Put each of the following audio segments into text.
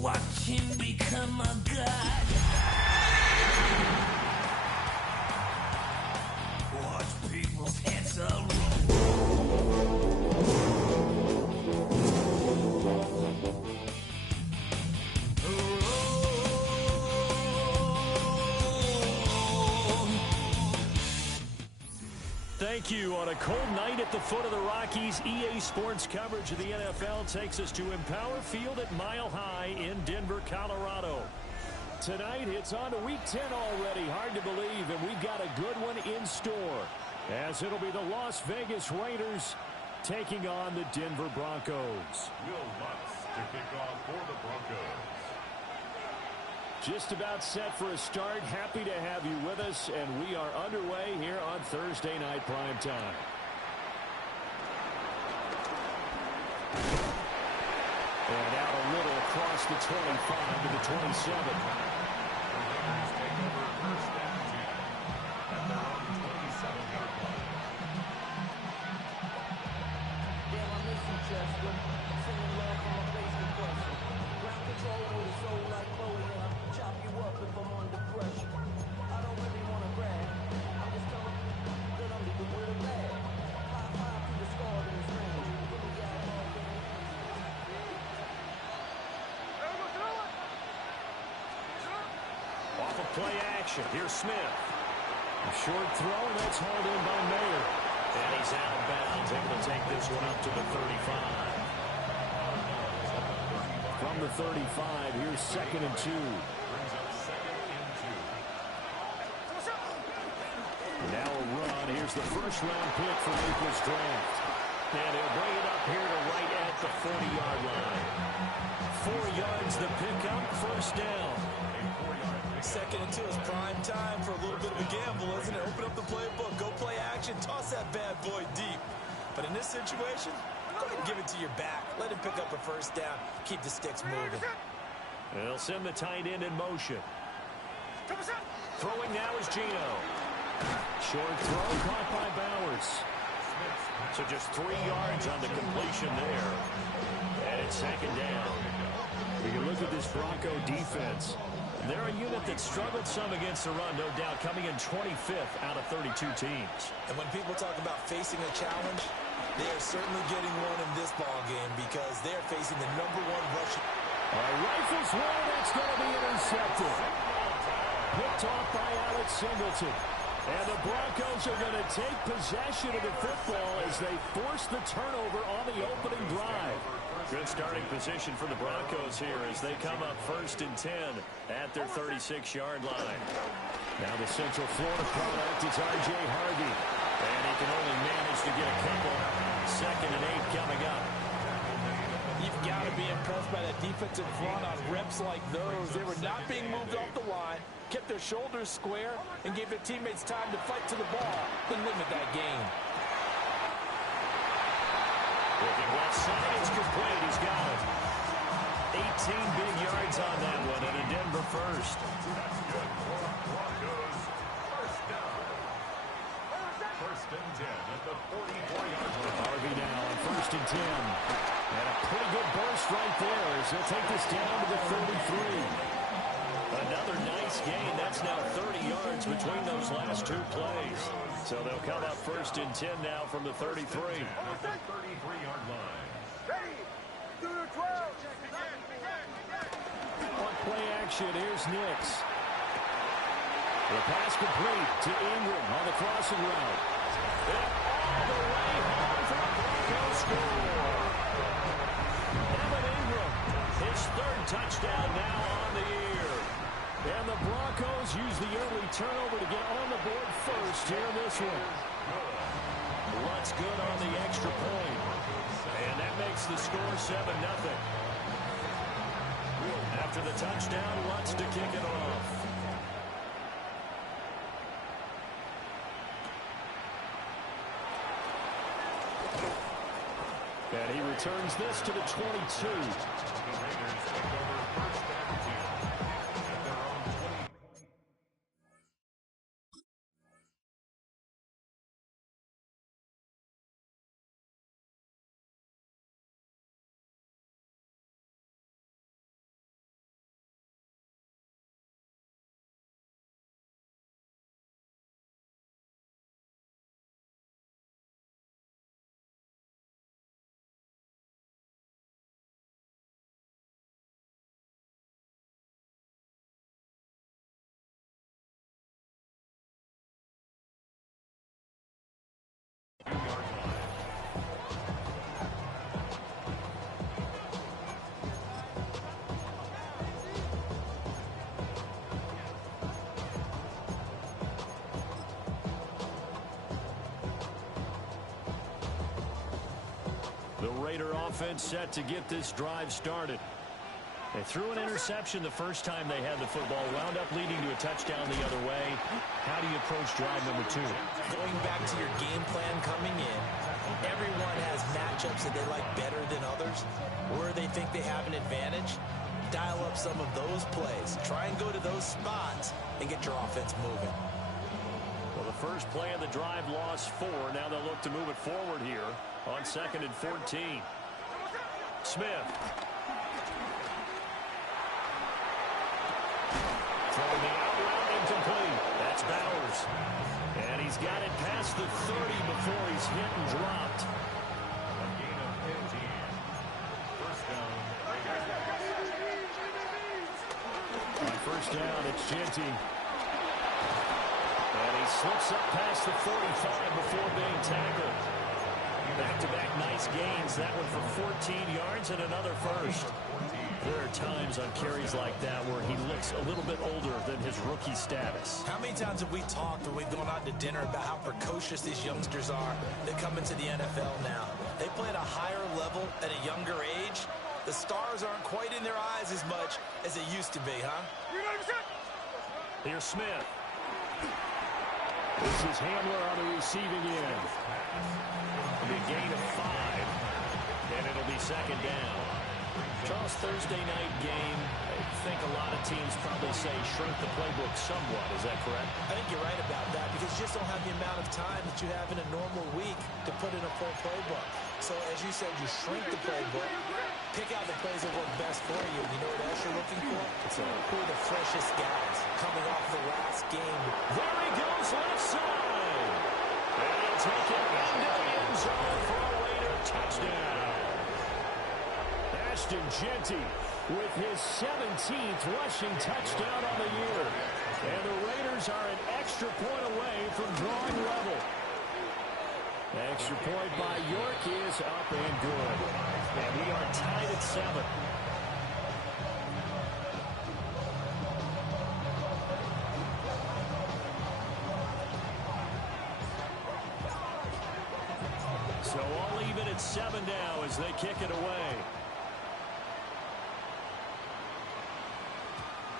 Watch him become a god. Watch people's heads Thank you. On a cold night at the foot of the Rockies, EA Sports coverage of the NFL takes us to Empower Field at Mile High in Denver, Colorado. Tonight, it's on to Week 10 already. Hard to believe, and we've got a good one in store, as it'll be the Las Vegas Raiders taking on the Denver Broncos. Will Lutz to kick off for the Broncos. Just about set for a start. Happy to have you with us, and we are underway here on Thursday Night Prime Time. And out a little across the 25 to the 27. Raiders take over first down 10 at their own 27-yard line. Damn, I miss you, Chester. Singing love from a face depression. Ground control with a soul like Chloe, and I'll chop you up if I'm under pressure. I don't really want to brag. I'm just telling you that I'm leaving with a bag. High five to the squad in this ring. Put me out all day. Off of play action. Here's Smith. A short throw, and that's hauled in by Mayer. And he's out of bounds, able to take this one up to the 35. From the 35, here's 2nd and 2. Brings up 2nd and 2. Now a run. Here's the first-round pick from April's draft. And he'll bring it up here to right at the 40-yard line. 4 yards the pickup, first down. 2nd and 2 is prime time for a little bit of a gamble, isn't it? Open up the playbook, go play action, toss that bad boy deep. But in this situation, go ahead and give it to your back. Let him pick up a first down. Keep the sticks moving. They'll send the tight end in motion. Throwing now is Gino. Short throw caught by Bowers. So just 3 yards on the completion there. And it's 2nd down. We can look at this Bronco defense. They're a unit that struggled some against the run, no doubt, coming in 25th out of 32 teams. And when people talk about facing a challenge, they are certainly getting one in this ball game because they're facing the #1 rushing. Rifles one, that's going to be intercepted. Picked off by Alex Singleton. And the Broncos are going to take possession of the football as they force the turnover on the opening drive. Good starting position for the Broncos here as they come up 1st and 10 at their 36-yard line. Now the Central Florida product is R.J. Harvey. And he can only manage to get a couple. 2nd and 8 coming up. You've got to be impressed by that defensive front on reps like those. They were not being moved off the line, kept their shoulders square, and gave their teammates time to fight to the ball and limit that gain. Looking left side, it's complete. He's got it. 18 big yards on that one, and a Denver first. That's good for Broncos. First down. 1st and 10 at the 44-yard line. Harvey now on 1st and 10. And a pretty good burst right there as he'll take this down to the 33. Another nice gain. That's now 30 yards between those last 2 plays. So they'll come up 1st and 10 now from the 33. At the 33-yard line. On play action, here's Nix. The pass complete to Ingram on the crossing route. And all the way home for the Broncos score. Evan Ingram, his 3rd touchdown now on the year. And the Broncos use the early turnover to get on the board first here in this one. Lutz good on the extra point. And that makes the score 7-0. After the touchdown, Lutz to kick it off. And he returns this to the 22. offense set to get this drive started. They threw an interception the first time they had the football, wound up leading to a touchdown the other way. How do you approach drive number 2? Going back to your game plan coming in, everyone has matchups that they like better than others. Where they think they have an advantage, dial up some of those plays. Try and go to those spots and get your offense moving. Well, the first play of the drive lost 4. Now they'll look to move it forward here on 2nd and 14. Smith. Throwing the out route incomplete. That's Bowers. And he's got it past the 30 before he's hit and dropped. A gain of 15. First down. On first down, it's Genty. And he slips up past the 45 before being tackled. Back-to-back nice gains. That one for 14 yards and another first. There are times on carries like that where he looks a little bit older than his rookie status. How many times have we talked when we've gone out to dinner about how precocious these youngsters are that come into the NFL now? They play at a higher level at a younger age. The stars aren't quite in their eyes as much as they used to be, huh? Here's Smith. This is Handler on the receiving end. A gain of 5, and it'll be second down. Charles, Thursday night game, I think a lot of teams probably say shrink the playbook somewhat. Is that correct? I think you're right about that because you just don't have the amount of time that you have in a normal week to put in a full playbook. So, as you said, you shrink the playbook, pick out the plays that work best for you. You know what else you're looking for? Who are the freshest guys coming off the last game? There he goes, left side. And he'll take it into the end zone for a Raider touchdown. Ashton Genty with his 17th rushing touchdown on the year. And the Raiders are an extra point away from drawing level. Extra point by York is up and good. And we are tied at 7. So all even at 7 now as they kick it away.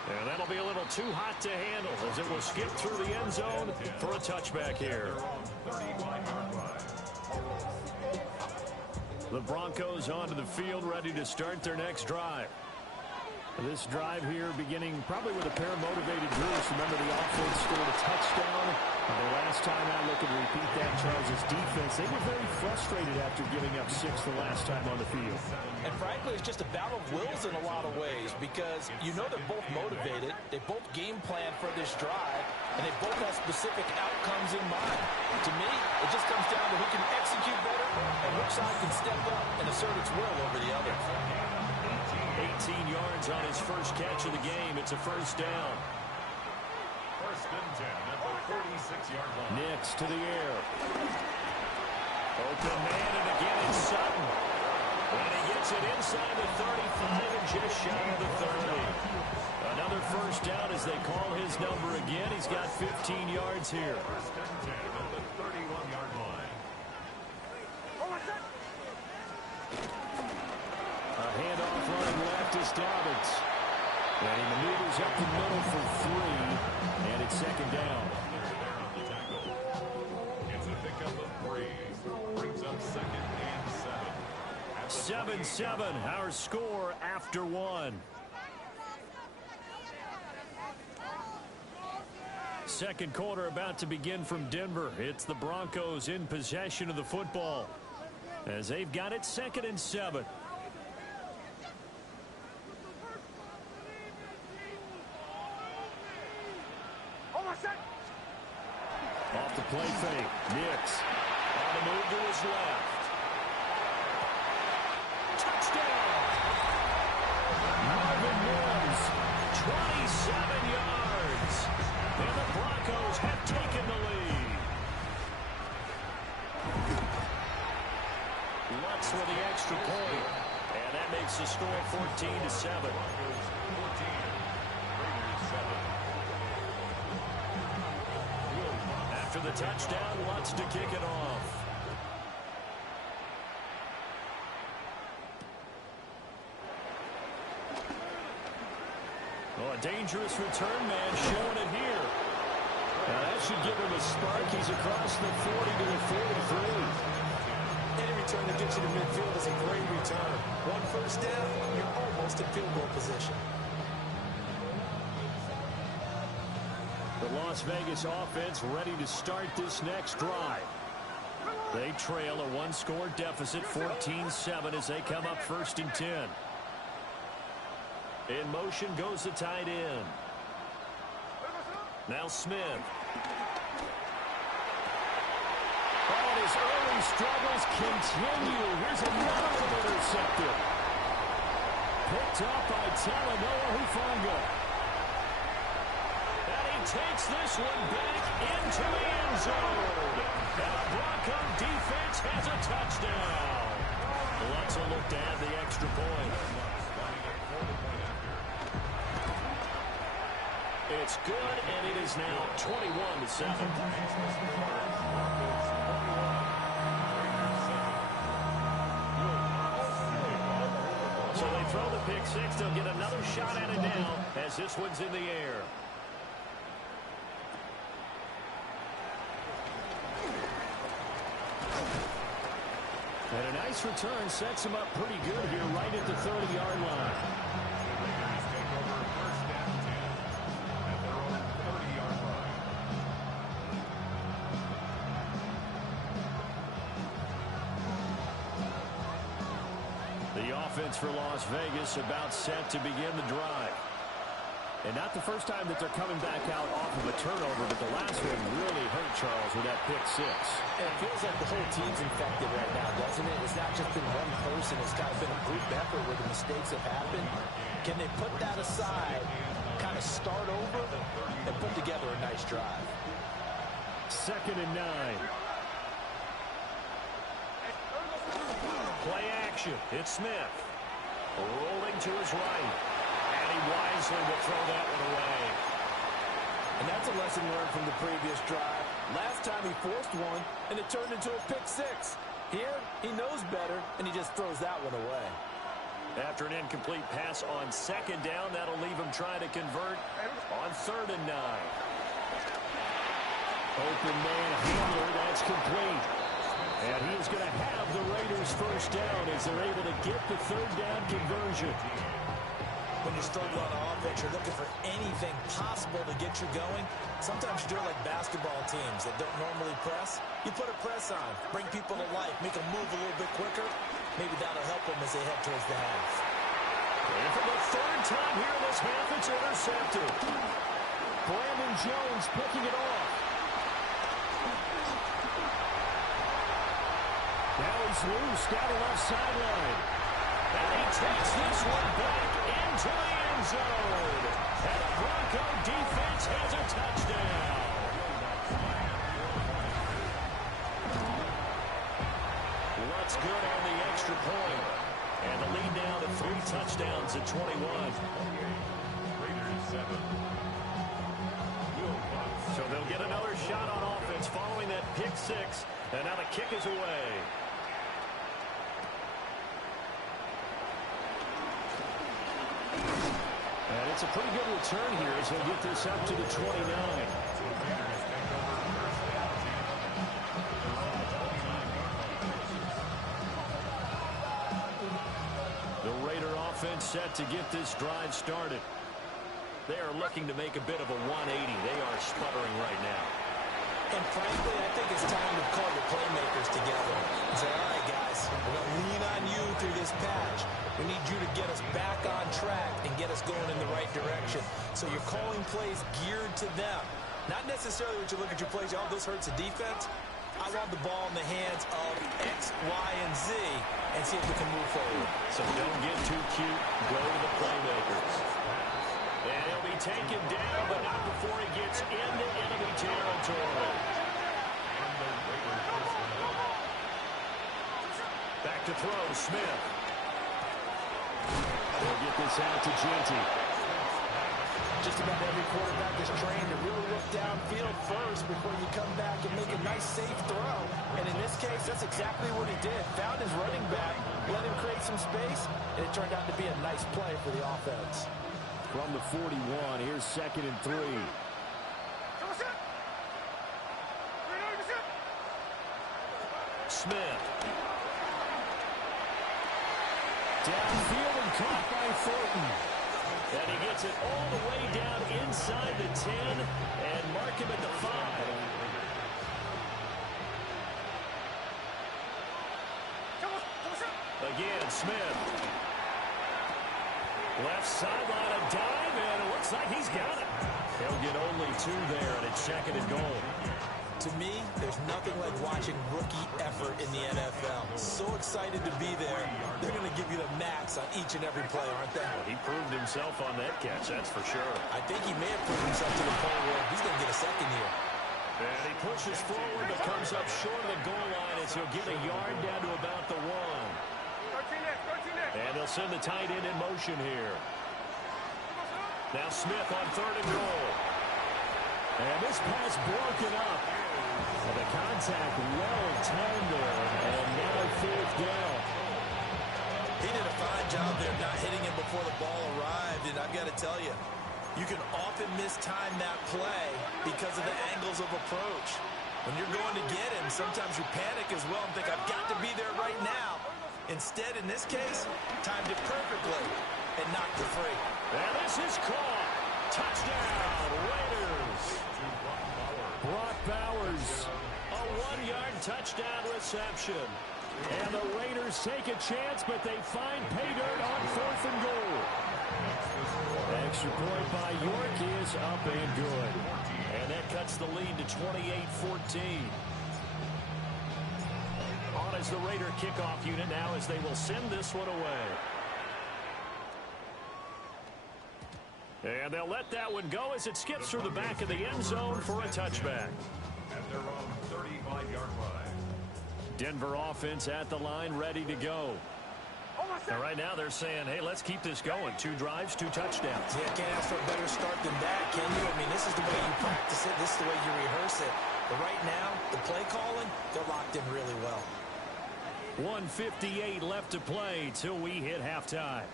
And that'll be a little too hot to handle as it will skip through the end zone for a touchback here. The Broncos onto the field, ready to start their next drive. This drive here beginning probably with a pair of motivated Bruce. Remember, the offense scored a touchdown. The last time I look and repeat that, Charles' defense, they were very frustrated after giving up 6 the last time on the field. And frankly, it's just a battle of wills in a lot of ways because you know they're both motivated. They both game plan for this drive, and they both have specific outcomes in mind. To me, it just comes down to who can execute better and which side can step up and assert its will over the other. 18 yards on his first catch of the game. It's a first down. First and 10 at the 46-yard line. Nix to the air. Open man, and again it's Sutton. And he gets it inside the 35 and just shy of the 30. Another first down as they call his number again. He's got 15 yards here. First and 10 at the 31-yard line. A handoff running left is Dobbins. And he maneuvers up the middle for 3. And it's second down. There on the tackle. It's a pickup of 3. Brings up second and 7. 7-7, our score after 1. Second quarter about to begin from Denver. It's the Broncos in possession of the football as they've got it 2nd and 7. Off the play fake. Nix on the move to his left. Touchdown! Marvin Mims, 27 yards. And the Broncos have taken the lead. Lutz with the extra point. And that makes the score 14-7. After the touchdown, Lutz to kick it off. Oh, a dangerous return man showing it here. Now that should give him a spark. He's across the 40 to the 43. Any return that gets you to midfield is a great return. One first down, you're almost in field goal position. The Las Vegas offense ready to start this next drive. They trail a one-score deficit, 14-7, as they come up 1st and 10. In motion goes the tight end. Now Smith. Oh, and his early struggles continue. Here's another one intercepted. Picked up by Talanoa Hufanga. And he takes this one back into the end zone. And the Bronco defense has a touchdown. Let's look to add the extra point. It's good, and it is now 21-7. So they throw the pick six. They'll get another shot at it now as this one's in the air. And a nice return sets him up pretty good here right at the 30-yard line. The offense for Las Vegas about set to begin the drive. And not the first time that they're coming back out off of a turnover, but the last one really hurt Charles with that pick six. And it feels like the whole team's infected right now, doesn't it? It's not just been one person. It's kind of been a group effort where the mistakes have happened. Can they put that aside, kind of start over, and put together a nice drive? 2nd and 9. Play action. It's Smith. Rolling to his right. And he wisely will throw that one away. And that's a lesson learned from the previous drive. Last time he forced one, and it turned into a pick six. Here, he knows better, and he just throws that one away. After an incomplete pass on 2nd down, that'll leave him trying to convert on 3rd and 9. Open man Hamler, that's complete. And he is going to have the Raiders first down as they're able to get the 3rd down conversion. When you struggle on offense, you're looking for anything possible to get you going. Sometimes you do it like basketball teams that don't normally press. You put a press on, bring people to life, make them move a little bit quicker. Maybe that'll help them as they head towards the half. And for the 3rd time here in this half, it's intercepted. Brandon Jones picking it off. Now he's loose down the left sideline. And he takes this one back into the end zone. And the Bronco defense has a touchdown. What's good on the extra point. And the lead now to 3 touchdowns at 21. So they'll get another shot on offense following that pick six. And now the kick is away. And it's a pretty good return here as they'll get this up to the 29. The Raider offense set to get this drive started. They are looking to make a bit of a 180. They are sputtering right now. And frankly, I think it's time to call your playmakers together and say, all right, guys, we're going to lean on you through this patch. We need you to get us back on track and get us going in the right direction. So you're calling plays geared to them. Not necessarily when you look at your plays, oh, this hurts the defense. I want the ball in the hands of X, Y, and Z and see if we can move forward. So don't get too cute. Go to the playmakers. And he'll be taken down, but not before he gets into enemy territory. Back to throw, Smith. They'll get this out to Genty. Just about every quarterback is trained to really look downfield first before you come back and make a nice, safe throw. And in this case, that's exactly what he did. Found his running back, let him create some space, and it turned out to be a nice play for the offense. From the 41, here's 2nd and 3. Smith. Downfield and caught by Thornton. And he gets it all the way down inside the 10 and mark him at the 5. Again, Smith. Left sideline, a dive, and it looks like he's got it. He'll get only 2 there, and it's 2nd and goal. To me, there's nothing like watching rookie effort in the NFL. So excited to be there. They're going to give you the max on each and every play, aren't they? Well, he proved himself on that catch, that's for sure. I think he may have proved himself to the point where he's going to get a second here. And he pushes forward but comes up short of the goal line as he'll get a yard down to about the 1. And they'll send the tight end in motion here. Now Smith on 3rd and goal. And this pass broken up. And the contact well timed there. And now 4th down. He did a fine job there not hitting him before the ball arrived. And I've got to tell you, you can often mistime that play because of the angles of approach. When you're going to get him, sometimes you panic as well and think, I've got to be there right now. Instead, in this case, timed it perfectly and knocked it free. And this is caught. Touchdown, Raiders. Brock Bowers, a 1-yard touchdown reception. And the Raiders take a chance, but they find pay dirt on 4th and goal. Extra point by York is up and good. And that cuts the lead to 28-14. On as the Raider kickoff unit now as they will send this one away. And they'll let that one go as it skips through the back of the end zone for a touchback. At their own 35-yard line. Denver offense at the line, ready to go. And right now they're saying, hey, let's keep this going. 2 drives, 2 touchdowns. Yeah, can't ask for a better start than that, can you? I mean, this is the way you practice it. This is the way you rehearse it. But right now, the play calling, they're locked in really well. 1:58 left to play till we hit halftime.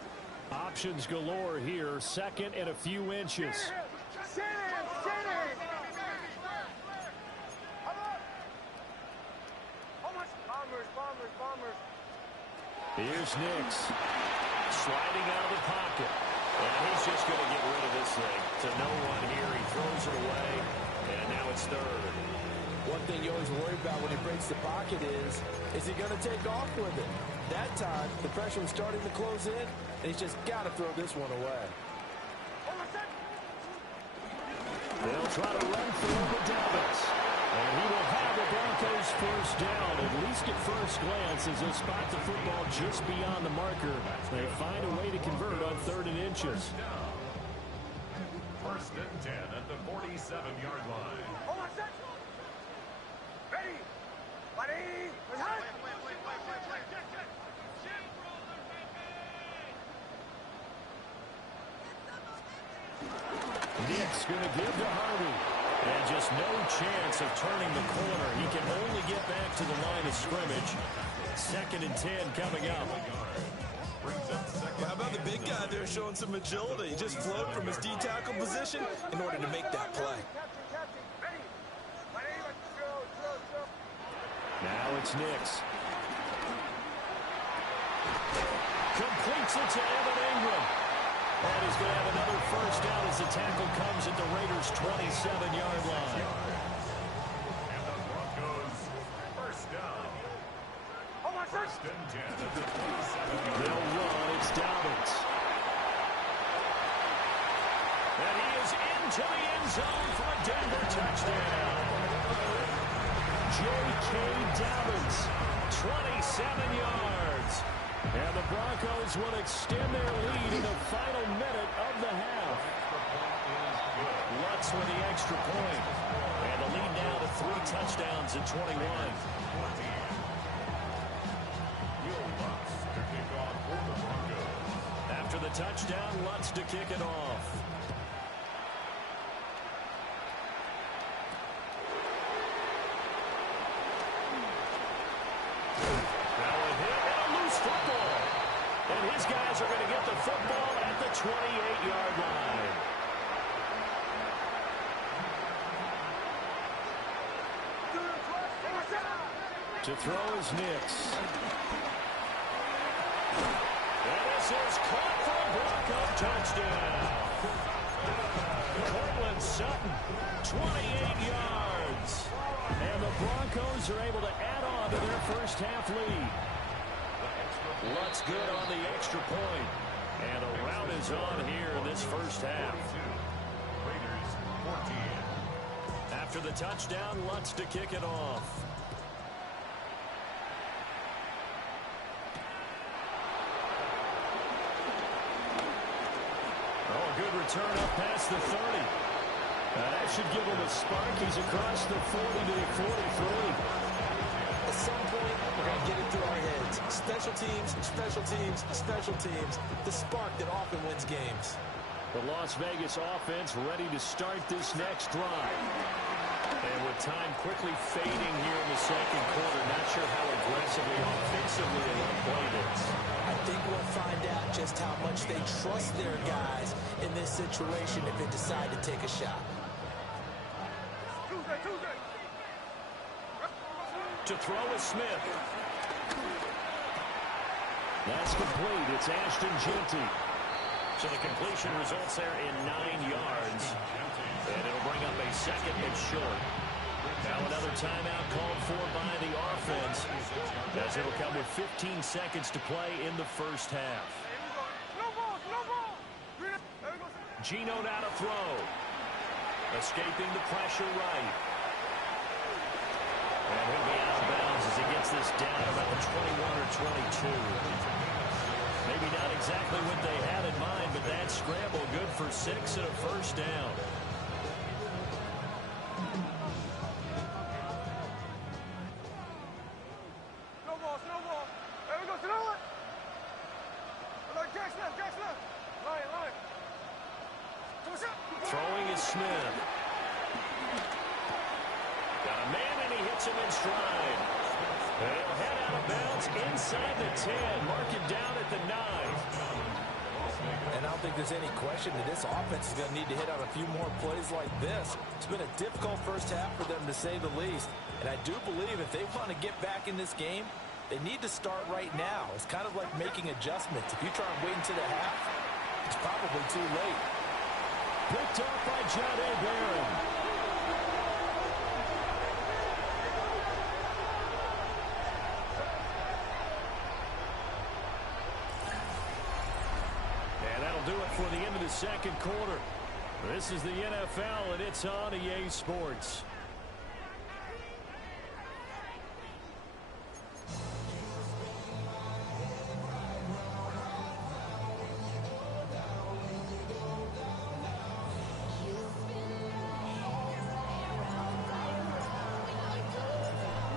Options galore here. 2nd and a few inches. Here's Nix. Sliding out of the pocket. And he's just going to get rid of this thing. To no one here. He throws it away. And now it's 3rd. One thing you always worry about when he breaks the pocket is he going to take off with it? That time, the pressure was starting to close in, and he's just got to throw this one away. They'll try to run through the Dallas. And he will have the Broncos first down, at least at first glance, as they spot the football just beyond the marker. They find a way to convert on 3rd and inches. 1st and 10 at the 47-yard line. Nick's going to give to Harvey. And just no chance of turning the corner. He can only get back to the line of scrimmage. 2nd and 10 coming up. How about the big guy there showing some agility? He just flowed from his D-tackle position in order to make that play. Now it's Nix. Completes it to Evan Ingram. And he's going to have another first down as the tackle comes at the Raiders' 27-yard line. And the Broncos first down. 1st and 10 at the 27-yard line. They'll run. It's Dobbins. And he is into the end zone for a Denver touchdown. J.K. Dobbins, 27 yards. And the Broncos will extend their lead in the final minute of the half. Lutz with the extra point. And the lead now to 3 touchdowns at 21. After the touchdown, Lutz to kick it off. And his guys are going to get the football at the 28-yard line. To throw is Nix. And this is caught for a Bronco touchdown. Cortland Sutton, 28 yards. And the Broncos are able to add on to their first half lead. Lutz good on the extra point. And a rout is on here in this first half. Raiders 14. After the touchdown, Lutz to kick it off. Oh, a good return up past the 30. That should give him a spark. He's across the 40 to the 43. At some point, we're going to get it through our heads. Special teams, special teams, special teams. The spark that often wins games. The Las Vegas offense ready to start this next drive. And with time quickly fading here in the second quarter, not sure how aggressively offensively they want to play this. I think we'll find out just how much they trust their guys in this situation if they decide to take a shot. To throw is Smith. That's complete. It's Ashton Jeanty. So the completion results there in 9 yards. And it'll bring up a second and short. Now another timeout called for by the offense, as it'll come with 15 seconds to play in the first half. Gino now to throw. Escaping the pressure right. And he'll be out of bounds as he gets this down about the 21 or 22. Maybe not exactly what they had in mind, but that scramble good for 6 and a first down. Throwing is Smith. Got a man, and he hits him in stride. And he'll head out of bounds inside the 10. Mark him down at the 9. And I don't think there's any question that this offense is going to need to hit on a few more plays like this. It's been a difficult first half for them, to say the least. And I do believe if they want to get back in this game, they need to start right now. It's kind of like making adjustments. If you try and wait until the half, it's probably too late. Picked off by John A. Barron. And that'll do it for the end of the second quarter. This is the NFL, and it's on EA Sports.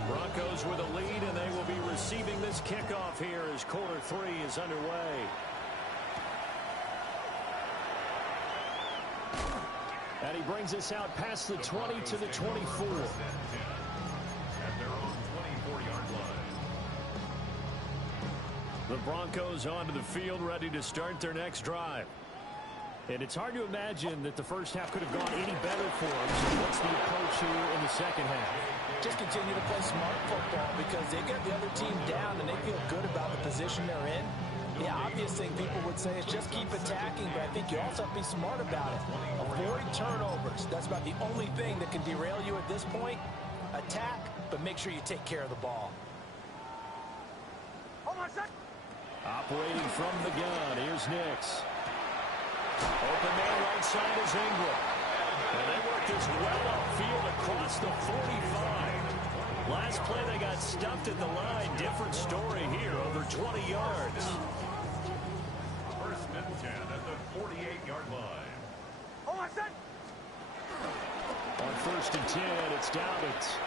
Broncos with a lead, and they will be receiving this kickoff here as quarter 3 is underway. And he brings us out past the 20 to the 24. At their own 24-yard line. The Broncos onto the field, ready to start their next drive. And it's hard to imagine that the first half could have gone any better for them. So what's the approach here in the second half? Just continue to play smart football because they get the other team down and they feel good about the position they're in. The obvious thing people would say is just keep attacking, but I think you also have to be smart about it. Avoid turnovers. That's about the only thing that can derail you at this point. Attack, but make sure you take care of the ball. Operating from the gun, here's Nix. Open man right side is Ingram. And they work this well upfield across the 45. Last play they got stuffed at the line. Different story here, over 20 yards. First and 10 at the 48-yard line. On first and 10, it's Dobbins.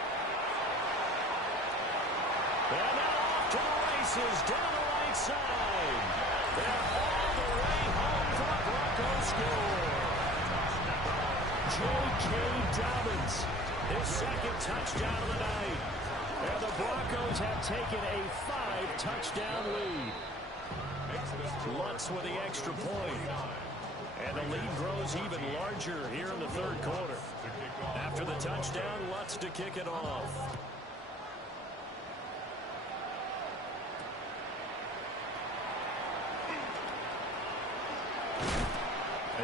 And now off to the races, down the right side. And all the way home for a Broncos score. J.K. Dobbins, his second touchdown of the night. And the Broncos have taken a 5-touchdown lead. Lutz with the extra point. And the lead grows even larger here in the third quarter. After the touchdown, Lutz to kick it off.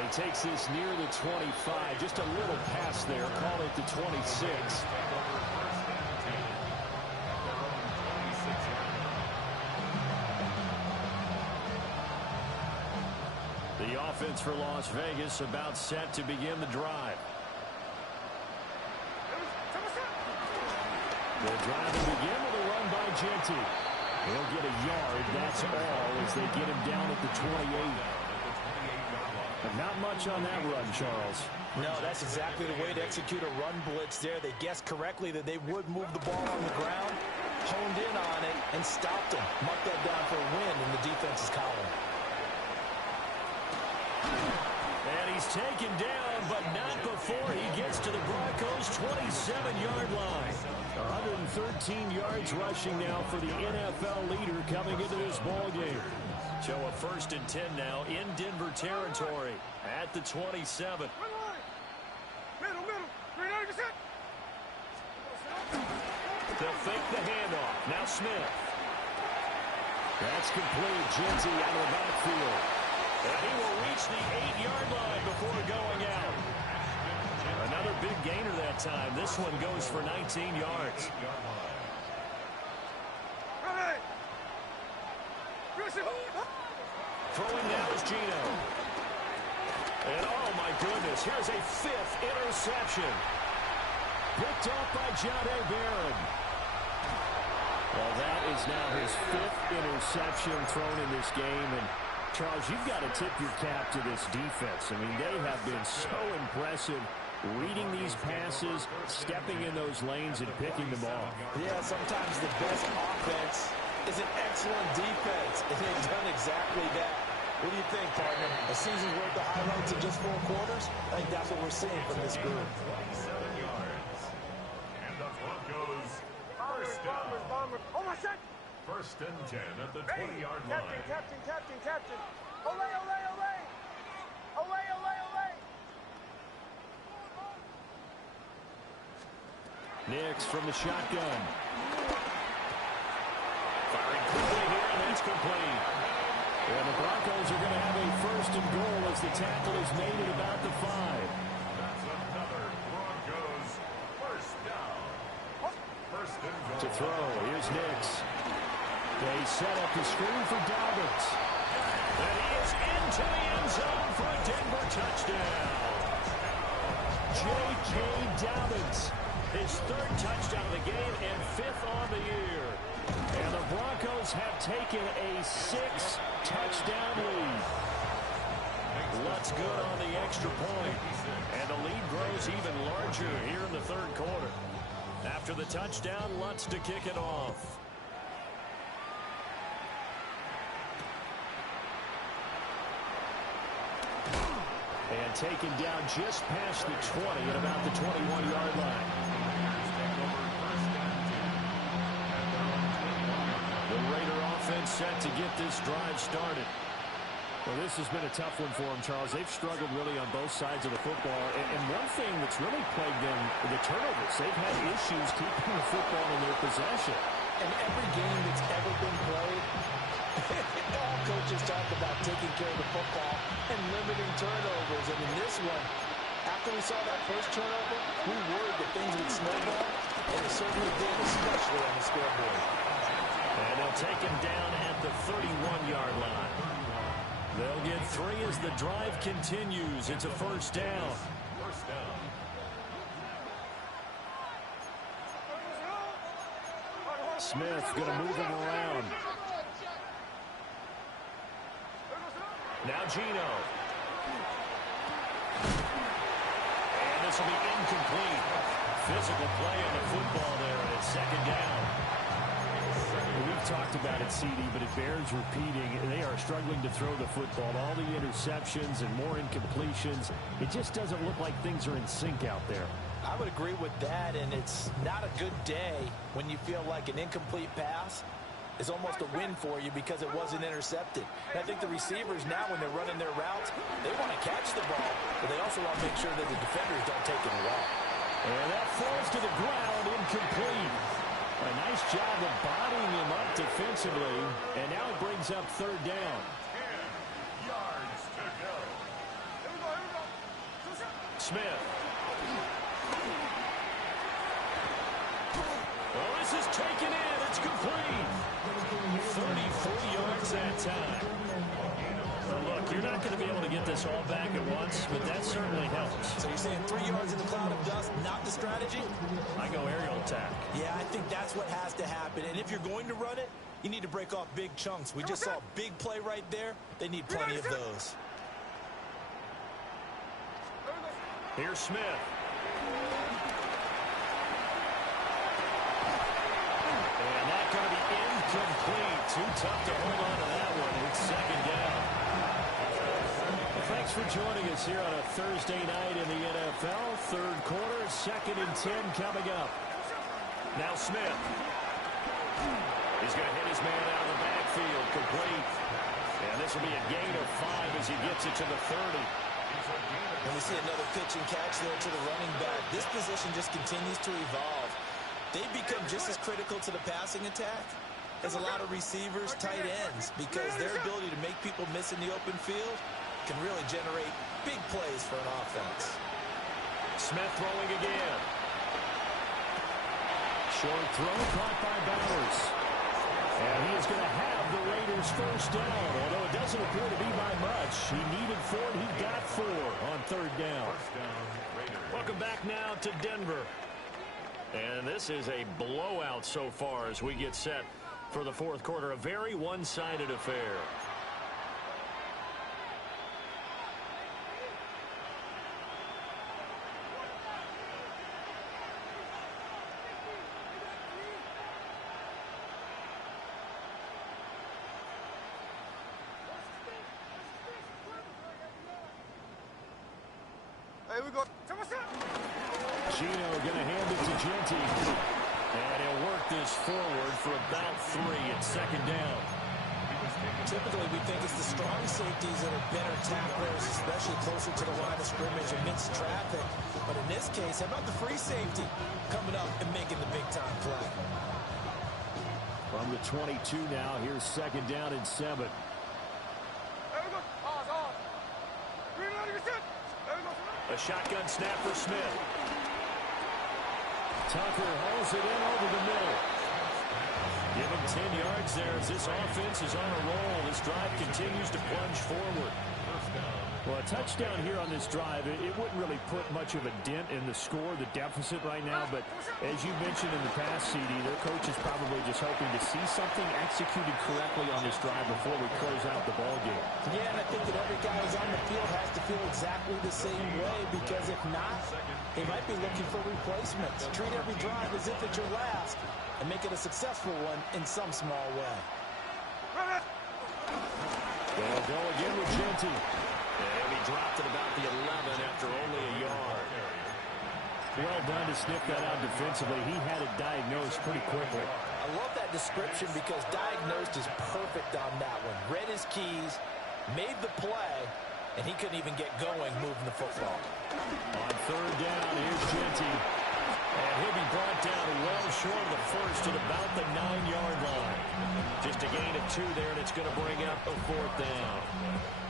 he takes this near the 25. Just a little pass there. Call it the 26. The offense for Las Vegas about set to begin the drive. They'll drive and begin with a run by Genty. He'll get a yard, that's all, as they get him down at the 28. But not much on that run, Charles. No, that's exactly the way to execute a run blitz there. They guessed correctly that they would move the ball on the ground, honed in on it, and stopped him. Mark that down for a win in the defense's column. And he's taken down, but not before he gets to the Broncos' 27-yard line. 113 yards rushing now for the NFL leader coming into this ball game. So a 1st and 10 now in Denver territory at the 27. They'll fake the handoff. Now Smith. That's complete. Genty out of the backfield. And he will reach the 8-yard line before going out. Another big gainer that time. This one goes for 19 yards. Throwing now is Gino. And oh my goodness, here's a 5th interception. Picked off by Jahdae Barron. Well, that is now his 5th interception thrown in this game. And Charles, you've got to tip your cap to this defense. I mean, they have been so impressive reading these passes, stepping in those lanes, and picking them off. Yeah, sometimes the best offense is an excellent defense, and they've done exactly that. What do you think, partner? A season's worth of highlights in just 4 quarters? I think that's what we're seeing from this group. 27 yards. And the Broncos first down. First and 10 at the 20-yard line. Captain. Olay. Nix from the shotgun. Firing quickly here, and that's complete. And the Broncos are going to have a 1st and goal as the tackle is made at about the 5. That's another Broncos first down. First and goal. To throw, here's Nix. They set up the screen for Dobbins. And he is into the end zone for a Denver touchdown. J.K. Dobbins, his 3rd touchdown of the game and 5th on the year. And the Broncos have taken a 6-touchdown lead. Lutz good on the extra point. And the lead grows even larger here in the 3rd quarter. After the touchdown, Lutz to kick it off. And taken down just past the 20 at about the 21-yard line. The Raider offense set to get this drive started. Well, this has been a tough one for them, Charles. They've struggled really on both sides of the football. And one thing that's really plagued them, the turnovers. They've had issues keeping the football in their possession. In every game that's ever been played, all coaches talk about taking care of the football and limiting turnovers. And in this one, after we saw that first turnover, we worried that things would snowball, and it certainly did, especially on the scoreboard. And they'll take him down at the 31-yard line. They'll get 3 as the drive continues. It's a 1st down. First down. Smith going to move him around. Now Gino. And this will be incomplete. Physical play on the football there, and it's 2nd down. We've talked about it, CD, but it bears repeating. They are struggling to throw the football. All the interceptions and more incompletions. It just doesn't look like things are in sync out there. I would agree with that, and it's not a good day when you feel like an incomplete pass is almost a win for you because it wasn't intercepted. And I think the receivers now, when they're running their routes, they want to catch the ball, but they also want to make sure that the defenders don't take it away. And that falls to the ground, incomplete. A nice job of bodying him up defensively, and now it brings up 3rd down. 10 yards to go. Smith. Well, this is taken in. It's complete. 34 yards that time. Well, look, you're not going to be able to get this all back at once, but that certainly helps. So you're saying 3 yards in the cloud of dust, not the strategy? I go aerial attack. Yeah, I think that's what has to happen. And if you're going to run it, you need to break off big chunks. We just saw a big play right there. They need plenty of those. Here's Smith. And that's going to be incomplete. Too tough to hold on to that one. It's second down. Well, thanks for joining us here on a Thursday night in the NFL. Third quarter, 2nd and 10 coming up. Now Smith. He's going to hit his man out of the backfield. Complete. And this will be a gain of 5 as he gets it to the 30. And we see another pitch and catch there to the running back. This position just continues to evolve. They become just as critical to the passing attack as a lot of receivers, tight ends, because their ability to make people miss in the open field can really generate big plays for an offense. Smith throwing again. Short throw caught by Bowers. And he is going to have the Raiders first down, although it doesn't appear to be by much. He needed 4, and he got 4 on third down. Welcome back now to Denver. And this is a blowout so far as we get set for the fourth quarter. A very one-sided affair. Hey, we go. Gino going to hand it to Genty. And he'll work this forward for about 3 at second down. Typically, we think it's the strong safeties that are better tacklers, especially closer to the line of scrimmage amidst traffic. But in this case, how about the free safety coming up and making the big-time play? From the 22 now, here's second down and 7. Hey, we go. Pause. Reload your shit. There we go. A shotgun snap for Smith. Tucker hauls it in over the middle. Give him 10 yards there as this offense is on a roll. This drive continues to plunge forward. Well, a touchdown here on this drive, it wouldn't really put much of a dent in the score, the deficit right now. But as you mentioned in the past, CD, their coach is probably just hoping to see something executed correctly on this drive before we close out the ballgame. Yeah, and I think that every guy who's on the field has to feel exactly the same way, because if not, they might be looking for replacements. Treat every drive as if it's your last and make it a successful one in some small way. They'll go again with Genty. And he dropped it about the 11 after only a yard. Well done to sniff that out defensively. He had it diagnosed pretty quickly. I love that description because diagnosed is perfect on that one. Read his keys, made the play, and he couldn't even get going moving the football. On third down, here's Genty. And he'll be brought down well short of the first at about the 9-yard line. Just a gain of 2 there, and it's going to bring up a fourth down.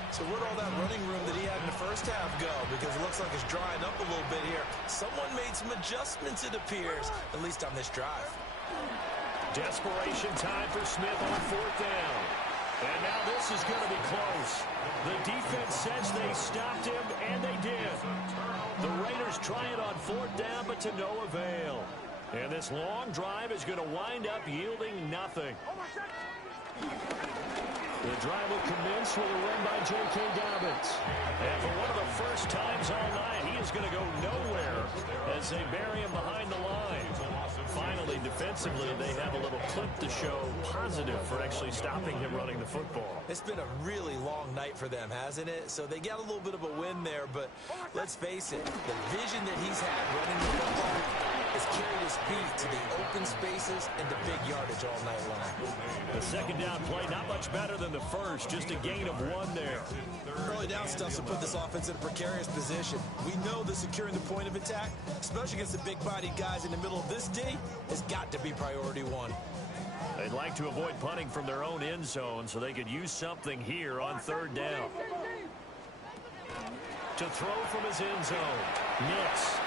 So where'd all that running room that he had in the first half go? Because it looks like it's drying up a little bit here. Someone made some adjustments, it appears, at least on this drive. Desperation time for Smith on fourth down. And now this is going to be close. The defense says they stopped him, and they did. The Raiders try it on fourth down, but to no avail. And this long drive is going to wind up yielding nothing. The drive will commence with a run by J.K. Dobbins. And for one of the first times all night, he is going to go nowhere as they bury him behind the line. Finally, defensively, they have a little clip to show positive for actually stopping him running the football. It's been a really long night for them, hasn't it? So they got a little bit of a win there, but let's face it, the vision that he's had running the football has carried his feet to the open spaces and the big yardage all night long. The second down play, not much better than the first, just a gain of 1 there. Early down stuff to put this offense in a precarious position. We know that securing the point of attack, especially against the big-bodied guys in the middle of this D, has got to be priority 1. They'd like to avoid punting from their own end zone so they could use something here on third down. to throw from his end zone. Nix.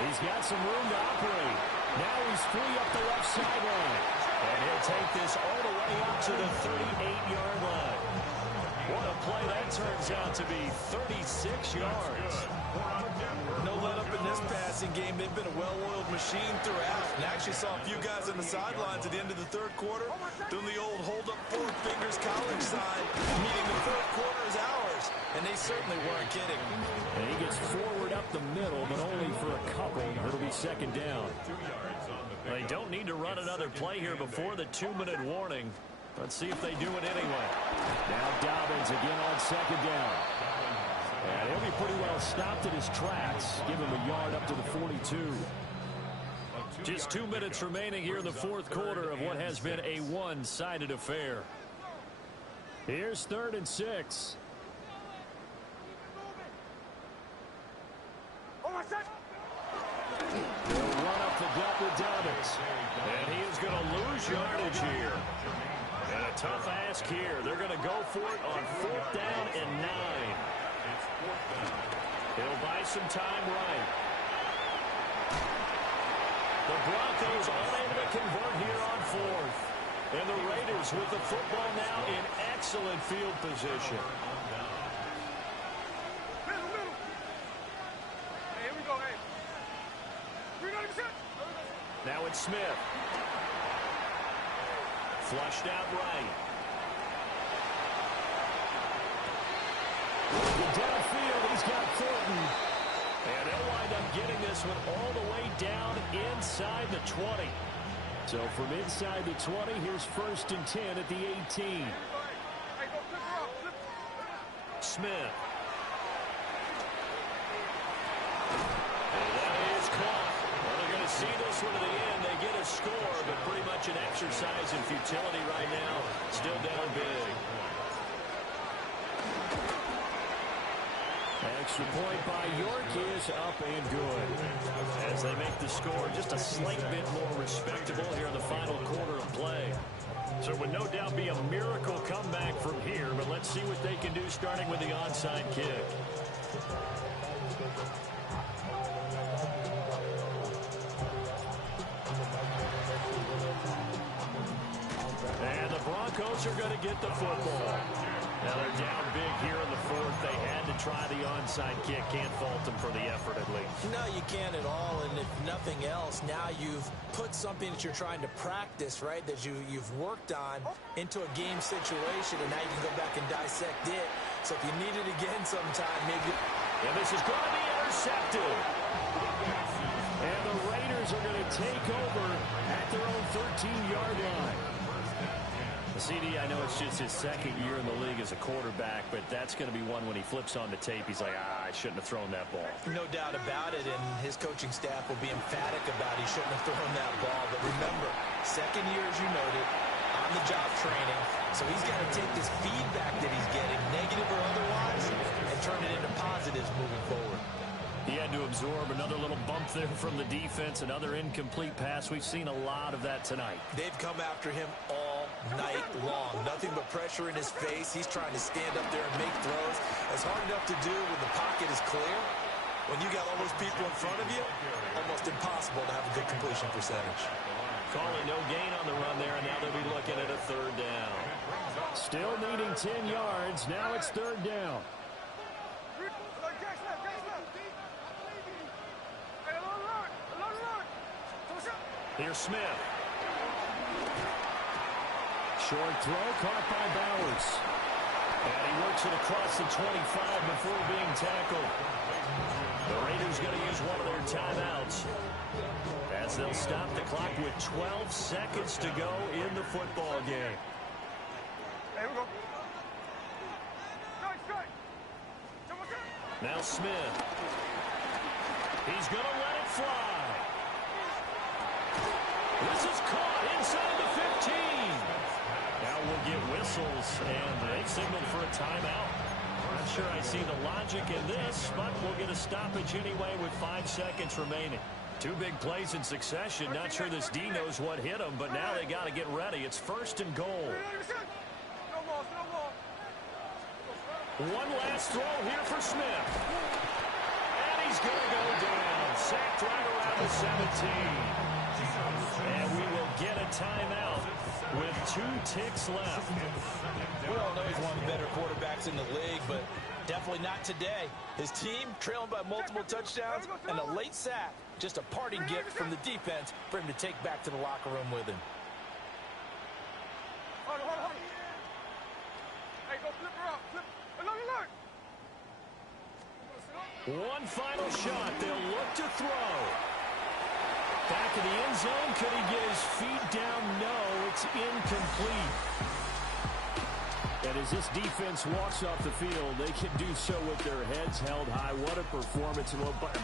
He's got some room to operate. Now he's free up the left sideline. And he'll take this all the way up to the 38-yard line. What a play that turns out to be, 36 yards. No let up in this passing game. They've been a well-oiled machine throughout. And I actually saw a few guys on the sidelines at the end of the third quarter doing the old hold up four fingers college sign, meaning the fourth quarter is ours. And they certainly weren't kidding. And he gets forward up the middle, but only for a couple. It'll be second down. They don't need to run another play here before the 2-minute warning. Let's see if they do it anyway. Now Dobbins again on second down. And he'll be pretty well stopped at his tracks. Give him a yard up to the 42. Just 2 minutes remaining here in the fourth quarter of what has been a one-sided affair. Here's 3rd and 6. They'll run up the gut with Dobbins. And he is going to lose yardage here. And a tough ask here. They're going to go for it on 4th down and 9. He'll buy some time right. The Broncos unable to convert here on 4th. And the Raiders with the football now in excellent field position. Now it's Smith. Flushed out right. Downfield, he's got Thornton. And they'll wind up getting this one all the way down inside the 20. So from inside the 20, here's 1st and 10 at the 18. Smith. And that is caught. Well, they're going to see this one to the end. They get a score, but pretty much an exercise in futility right now. Still down big. Extra point by York is up and good. As they make the score just a slight bit more respectable here in the final quarter of play. So it would no doubt be a miracle comeback from here, but let's see what they can do starting with the onside kick. And the Broncos are going to get the football. Now they're down big here in the 4th. They had to try the onside kick. Can't fault them for the effort at least. No, you can't at all. And if nothing else, now you've put something that you're trying to practice, right, that you've worked on into a game situation, and now you can go back and dissect it. So if you need it again sometime, maybe. And this is going to be intercepted. And the Raiders are going to take over at their own 13-yard line. CD, I know it's just his 2nd year in the league as a quarterback, but that's going to be one when he flips on the tape. He's like, I shouldn't have thrown that ball. No doubt about it, and his coaching staff will be emphatic about he shouldn't have thrown that ball. But remember, 2nd year, as you noted, on-the-job training. So he's got to take this feedback that he's getting, negative or otherwise, and turn it into positives moving forward. He had to absorb another little bump there from the defense, another incomplete pass. We've seen a lot of that tonight. They've come after him all night long. Nothing but pressure in his face. He's trying to stand up there and make throws. It's hard enough to do when the pocket is clear. When you got all those people in front of you, almost impossible to have a good completion percentage. Calling no gain on the run there, and now they'll be looking at a 3rd down. Still needing 10 yards. Now it's 3rd down. Here's Smith. Short throw caught by Bowers. And he works it across the 25 before being tackled. The Raiders going to use one of their timeouts as they'll stop the clock with 12 seconds to go in the football game. Now Smith. He's going to let it fly. This is caught inside the 15. Now we'll get whistles, and they signaled for a timeout. Not sure I see the logic in this, but we'll get a stoppage anyway with 5 seconds remaining. 2 big plays in succession. Not sure this D knows what hit him, but now they got to get ready. It's 1st and goal. One last throw here for Smith. stopped right around the 17. And we will get a timeout with 2 ticks left. We all know he's one of the better quarterbacks in the league, but definitely not today. His team trailing by multiple touchdowns and a late sack. Just a parting gift from the defense for him to take back to the locker room with him. Hold on. Hey, go flip her up. Flip. Alert. One final shot. They'll look to throw. Back in the end zone. Could he get his feet down? No, it's incomplete. And as this defense walks off the field, they can do so with their heads held high. What a performance. And by the